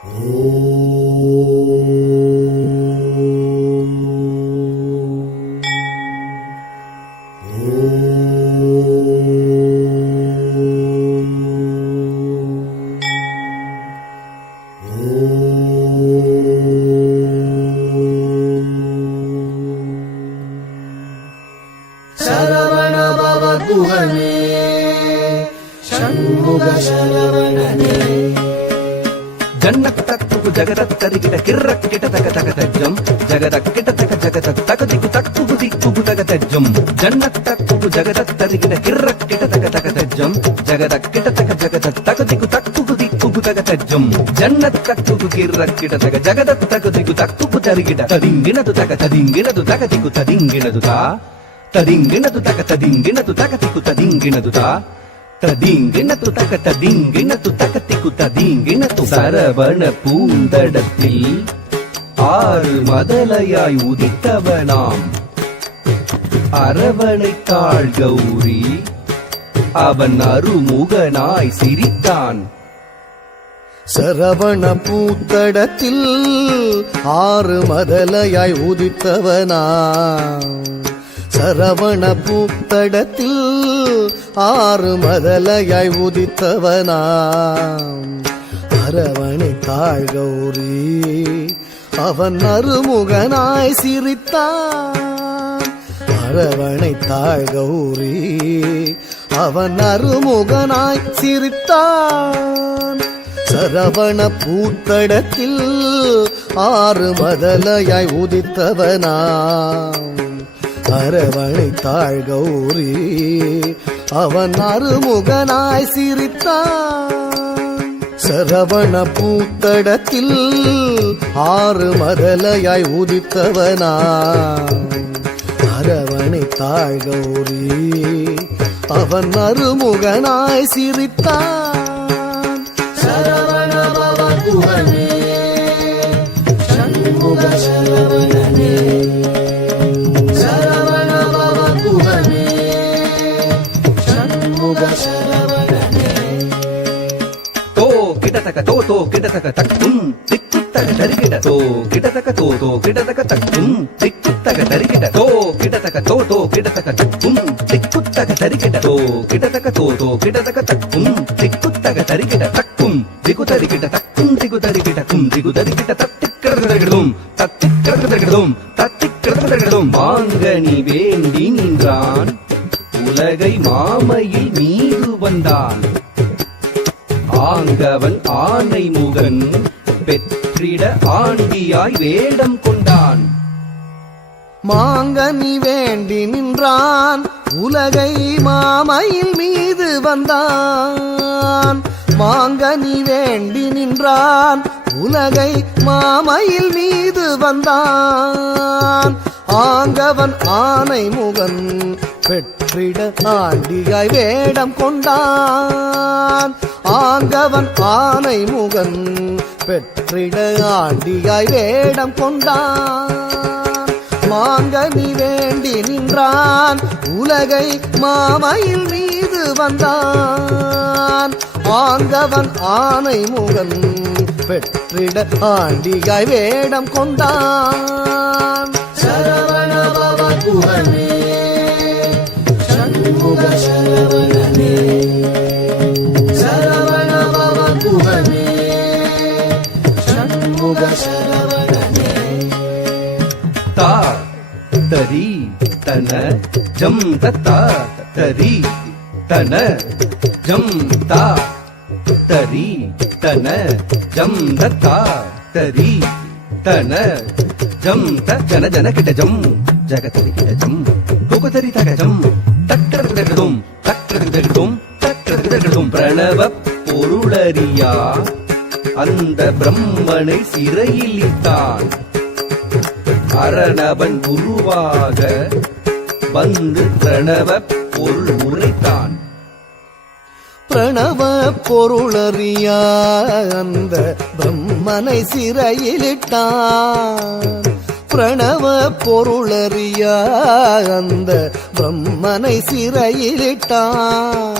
சரவண பவகுகனே ஷண்முக சரவணனே ஜன்னக்கு ஜகதத்தரிகிட கிர்ரக்கிட தக தக தஜ்ஜம் ஜகதக்கிட தக ஜகதத்தக திகு தக்கு திக்கு தக தஜ்ஜம் ஜன்னக்கு ஜகதத்தரிகிட கிர்ரக்கிட தக தக தஜ்ஜம் ஜகதக்கிட தக ஜகதத்தக திகு தக்கு திக்கு தக தஜ்ஜம் ஜன்னக்கு கிர்ரக்கிட தக ஜகதத்தக திகு தக்கு தரிகிட ததிங்கினது தக ததிங்கினது தக திகு ததிங்கினது தா ததிங்கினது தக ததிங்கினது தக திகு ததிங்கினது தா ததிங்கினது தக ததிங்கினது தக திகு ததிங்கினது சரவண பூந்தடத்தில் ஆறு மதலையாய் உதித்தவனாம் அரவணைத்தாள் கௌரி அவன் அருமுகனாய் சிரித்தான். சரவண பூத்தடத்தில் ஆறு மதலையாய் உதித்தவனா சரவண பூத்தடத்தில் ஆறு மதலையாய் உதித்தவனா அரவணைத்தாள் கௌரி அவன் அருமுகனாய் சிரித்தான். அரவணைத்தாள் கௌரி அவன் அருமுகனாய் சிரித்தான். சரவண பூத்தடத்தில் ஆறு மதலையாய் உதித்தவனா அரவணைத்தாள் கௌரி அவன் அருமுகனாய் சிரித்தான். சரவண பூத்தடத்தில் ஆறு மதலையாய் உதித்தவனா அரவணைத்தாள் கௌரி அவன் அருமுகனாய் சிரித்தான். சரவண பவகுகனே ஷண்முக சரவணனே சரவண பவகுகனே ஷண்முக சரவணனே தோ கிடதக தோ தோ கிடதக தக்கும் திக்குத்தக தரிகிட தோ கிடதக தோ தோ கிடதக தக்கும் திக்குத்தக தரிகிட தோ கிடதக தோ தோ கிடதக தக்கும் திக்குத்தக தரிகிட தோ கிடதக தோ தோ கிடதக தக்கும் திக்குத்தக தரிகிட தக்கும் திகு தரிகிட தக்கும் திகு தரிகிட கும் திகு தரிகிட தத்திக்கிறதும் தத்திக்கிறதும் தத்திக்கிறதும் மாங்கனி வேண்டி நின்றான் உலகை மாமையில் மீது வந்தான். ஆங்கவன் ஆனை முகன் பெற்றிட ஆண்டியாய் வேடம் கொண்டான். மாங்கனி வேண்டி நின்றான் உலகை மாமையில் மீது வந்தான். மாங்கனி வேண்டி நின்றான் உலகை மாமையில் மீது வந்தான். ஆங்கவன் ஆனை முகன் பெற்றிட ஆண்டியாய் வேடம் கொண்டான். ஆங்கவன் ஆனை முகன் பெற்றிட ஆண்டியாய் வேடம் கொண்டான். மாங்கனி வேண்டி நின்றான் உலகை மாமையில் மீது வந்தான். ஆங்கவன் ஆனை முகன் பெற்றிட ஆண்டியாய் வேடம் கொண்டான். சரவண பவகுகனே ஷண்முக சரவணனே சரவண பவகுகனே ஷண்முக சரவணனே தா தரி தன ஜம் தத்தா தரி தன ஜம் தா தரி தன ஜம் தத்தா தரி தன ஜம் த ஜன ஜன கிட்ட ஜம் ஜகதரி கிட்ட ஜம் குகதரி தக ஜம் தக்கரதகதும் தக்கரதகதும் தக்கரதகதும் பிரணவ பொருளறியா அந்த பிரம்மனை சிறையில் இட்டான். அரணவன் உருவாக வந்து பிரணவ பொருள் உரைத்தான். பிரணவ பொருளறியா அந்த பிரம்மனை சிறையிலிட்டான். பிரணவ பொருளறியா அந்த பிரம்மனை சிறையிலிட்டான்.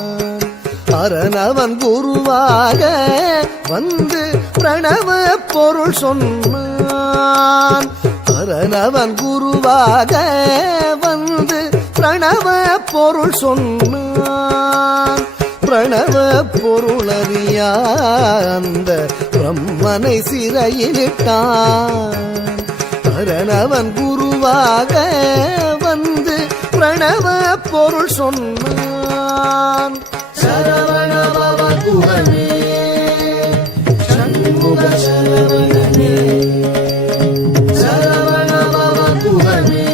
அரணவன் குருவாக வந்து பிரணவ பொருள் சொன்னான். அரணவன் குருவாக வந்து பிரணவ பொருள் சொன்னான். பிரணவ பொருளறியா அந்த பிரம்மனை சிறையிலிட்டான். அரணவன் குருவாக வந்து பிரணவ பொருள் சொன்னான். சரவணபவ குகனே சண்முக சரவணனே, சரவணபவ குகனே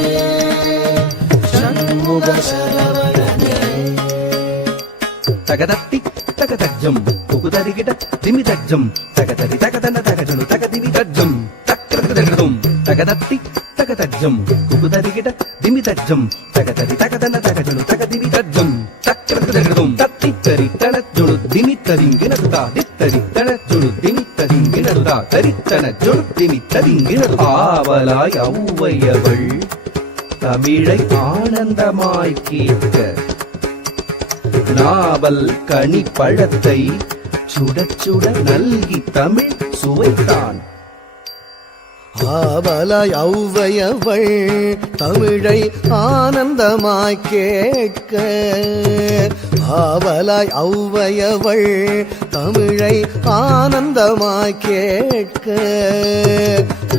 சண்முக சரவணனே. தகதத்தி தகதஜம் புகுதரிகிட திமிதஜம் தகதரி தகதன தகஜனு தகதிவி தஜம் தக்ரதகதும் தகதத்தி தகதஜம் புகுதரிகிட திமிதஜம் தகதரி தகதன தகஜனு தகதிவி தஜம் தக்ரதகதும் தத்தித்தரி தனஜுனு திமித்தரிங்கினதுதா தித்தரி தனஜுனு திமித்தரிங்கினதுதா தரித்தன ஜுனு திமித்தரிங்கினது. ஆவலாய் ஔவையவள் தமிழை ஆனந்தமாய் கேட்க நாவல் கனி பழத்தை சுட சுட நல்கி தமிழ் சுவைத்தான். ஆவலாய் ஔவையவள் தமிழை ஆனந்தமாய் கேட்க, ஆவலாய் ஔவையவள் தமிழை ஆனந்தமாய் கேட்க,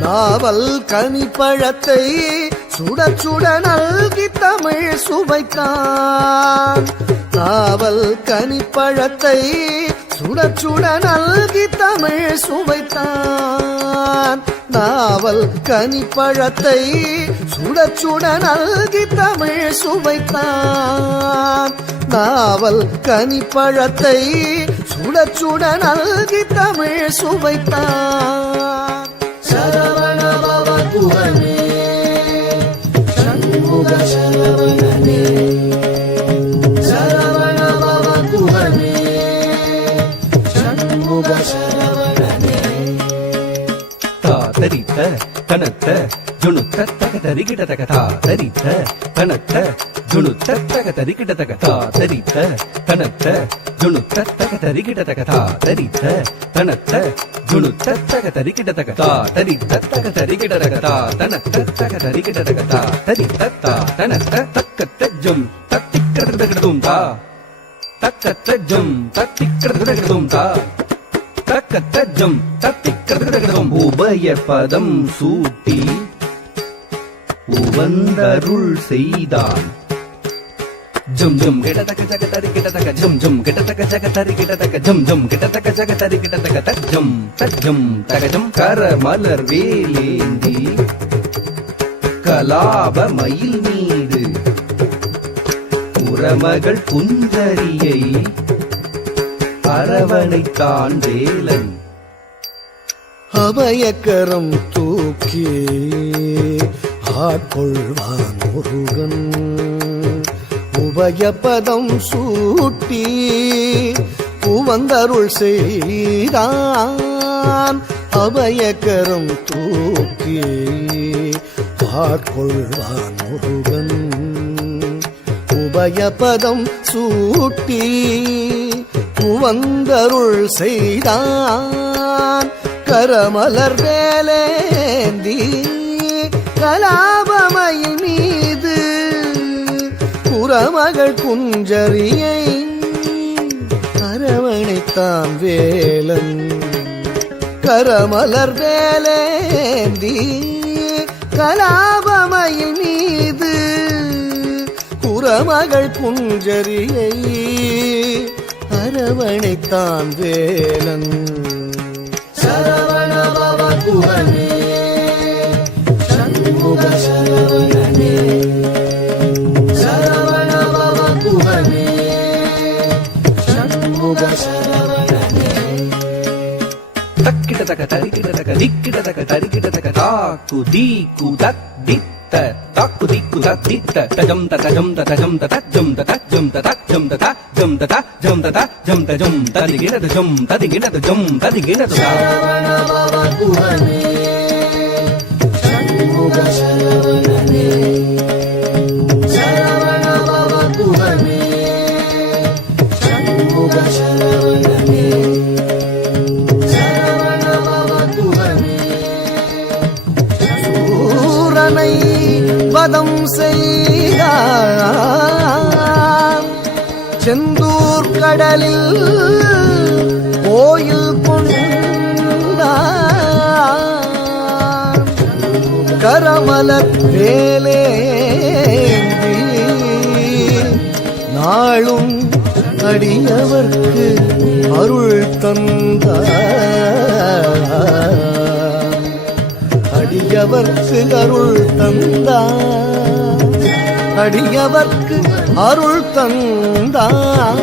நாவல் கனிப்பழத்தை சுட சுட நல்கி தமிழ் சுவைத்தான். நாவல் கனிப்பழத்தை சுட சுட நல்கி தமிழ் சுவைத்தான். நாவல் கனிப்பழத்தை சுட சுட நல்கி தமிழ் சுவைத்தான். நாவல் கனிப்பழத்தை சுட சுட நல்கி தமிழ் சுவைத்தான். சரவணபவ குகனே சண்முக சரவணனே, சரவணபவ குகனே சண்முக சரவணனே. தரித்த தனத்த ஜுணுத்த தகதரிகிட தகதா தரித்த தனத்த ஜுணுத்த தகதரிகிட தகதா தரித்த தனத்த ஜுணுத்த தகதரிகிட தகதா தரித்த தனத்த ஜுணுத்த தகதரிகிட தகதா தரித்த தகதரிகிட தகதா தனத்த தகதரிகிட தகதா தரித்த தனத்த தக்கத்த ஜும் தத்திக்கிடதும் தா தக்கத்த ஜும் தத்திக்கிடதும் தா தக்கத்தஜம் தத்திக்கிடதும். உபய பதம் சூட்டி உவந்தருள் செய்தான். ஜம் ஜம் கிடதக ஜகதரி கிடதக ஜம் ஜம் கிடதக ஜகதரி கிடதக ஜம் ஜம் கிடதக ஜகதரி கிடதக தஜம் தஜம் தகஜம் கர மலர் வேலேந்தி கலாப மயில் மீது உறமகள் குஞ்சரியை அரவணைத்தான் வேலன். அபயக்கரம் தூக்கி ஆட்கொள்வான் முருகன். உபயபதம் சூட்டி உவந்தருள் செய்தான். அபயக்கரம் தூக்கி ஆட்கொள்வான் முருகன். உபயபதம் சூட்டி உவந்தருள் செய்தான். கரமலர் வேலேந்தி கலாபமயில் மீது குறமகள் குஞ்சரியை அரவணைத்தான் வேலன். கரமலர் வேலேந்தி கலாபமயில் மீது குறமகள் குஞ்சரியை அரவணைத்தான் வேலன். சரவணபவ குகனே சண்முக சரவணனே, சரவணபவ குகனே சண்முக சரவணனே. தக்கிடதக தரிக்கிடதக திக்கிடதக தரிக்கிடதக தாக்கு தீக்கு தத்தித்த தாக்கு திக்கு தத்தித்த தஜம் தஜம் தஜம் தஜம் தஜம் தஜம் தஜம் தஜம் தஜம் தஜம் ததிகிடது ஜம் ததிகிடது ஜம் ததிகிடது. சரவணபவ குகனே சண்முக சரவணனே, சரவணபவ குகனே சண்முக வதம் செய்தார். செந்தூர் கடலில் கோயில் கொண்டார். கரமலர் வேலேந்தி நாளும் அடியவர்க்கு அருள் தந்தார். அடியவர்க்கு அருள் தந்தார். அடியவர்க்கு அருள் தந்தார்.